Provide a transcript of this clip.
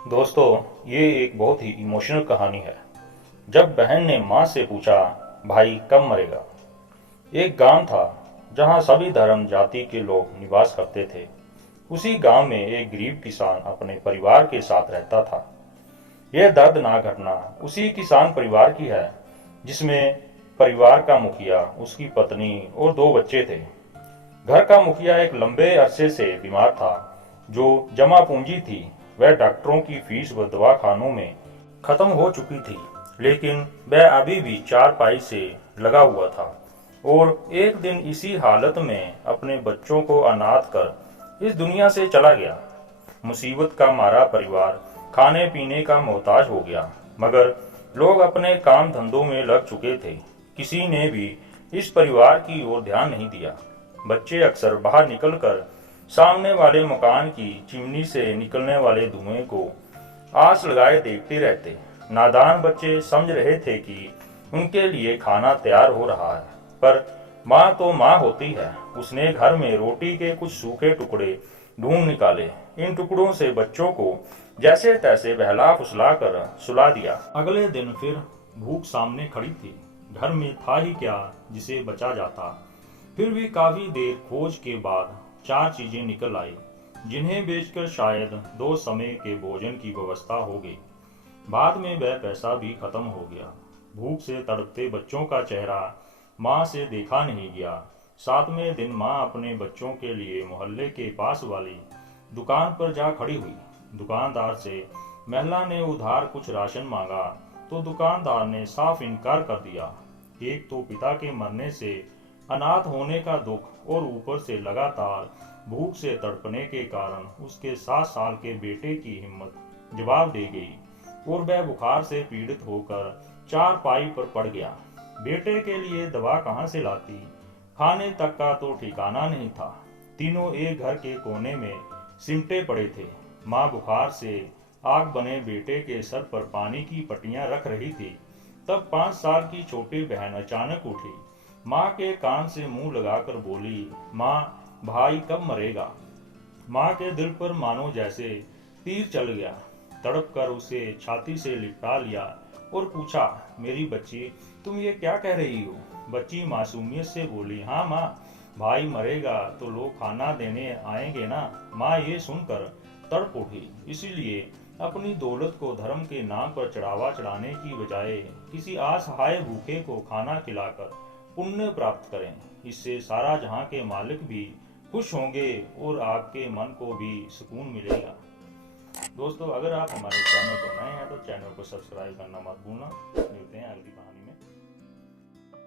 दोस्तों, ये एक बहुत ही इमोशनल कहानी है। जब बहन ने माँ से पूछा, भाई कब मरेगा। एक गांव था जहाँ सभी धर्म जाति के लोग निवास करते थे। उसी गांव में एक गरीब किसान अपने परिवार के साथ रहता था। यह दर्दनाक घटना उसी किसान परिवार की है जिसमें परिवार का मुखिया, उसकी पत्नी और दो बच्चे थे। घर का मुखिया एक लंबे अरसे से बीमार था। जो जमा पूंजी थी वह डॉक्टरों की फीस व दवाखानों में खत्म हो चुकी थी, लेकिन वह अभी भी चारपाई से लगा हुआ था। और एक दिन इसी हालत में अपने बच्चों को अनाथ कर इस दुनिया से चला गया। मुसीबत का मारा परिवार खाने पीने का मोहताज हो गया, मगर लोग अपने काम धंधों में लग चुके थे। किसी ने भी इस परिवार की ओर ध्यान नहीं दिया। बच्चे अक्सर बाहर निकलकर सामने वाले मकान की चिमनी से निकलने वाले धुएं को आस लगाए देखते रहते। नादान बच्चे समझ रहे थे कि उनके लिए खाना तैयार हो रहा है, पर माँ तो माँ होती है। उसने घर में रोटी के कुछ सूखे टुकड़े ढूंढ निकाले। इन टुकड़ों से बच्चों को जैसे तैसे बहला फुसला कर सुला दिया। अगले दिन फिर भूख सामने खड़ी थी। घर में था ही क्या जिसे बचा जाता। फिर भी काफी देर खोज के बाद चार चीजें निकल आई, जिन्हें बेचकर शायद दो समय के भोजन की व्यवस्था हो गई। बाद में वह पैसा भी खत्म हो गया। भूख से तड़पते बच्चों का चेहरा माँ से देखा नहीं गया। सातवें दिन माँ अपने बच्चों के लिए मोहल्ले के पास वाली दुकान पर जा खड़ी हुई। दुकानदार से महिला ने उधार कुछ राशन मांगा तो दुकानदार ने साफ इनकार कर दिया। एक तो पिता के मरने से अनाथ होने का दुख और ऊपर से लगातार भूख से तड़पने के कारण उसके 7 साल के बेटे की हिम्मत जवाब दे गई और वह बुखार से पीड़ित होकर चारपाई पर पड़ गया। बेटे के लिए दवा कहाँ से लाती, खाने तक का तो ठिकाना नहीं था। तीनों एक घर के कोने में सिमटे पड़े थे। माँ बुखार से आग बने बेटे के सर पर पानी की पट्टियां रख रही थी। तब 5 साल की छोटी बहन अचानक उठी। माँ के कान से मुंह लगाकर बोली, माँ भाई कब मरेगा। माँ के दिल पर मानो जैसे तीर चल गया। तड़प कर उसे छाती से लिपटा लिया और पूछा, मेरी बच्ची तुम ये क्या कह रही हो। बच्ची मासूमियत से बोली, हाँ माँ, भाई मरेगा तो लोग खाना देने आएंगे ना। माँ ये सुनकर तड़प उठी। इसीलिए अपनी दौलत को धर्म के नाम पर चढ़ावा चढ़ाने की बजाय किसी असहाय भूखे को खाना खिलाकर पुण्य प्राप्त करें। इससे सारा जहां के मालिक भी खुश होंगे और आपके मन को भी सुकून मिलेगा। दोस्तों, अगर आप हमारे चैनल पर नए हैं तो चैनल को सब्सक्राइब करना मत भूलना। मिलते हैं अगली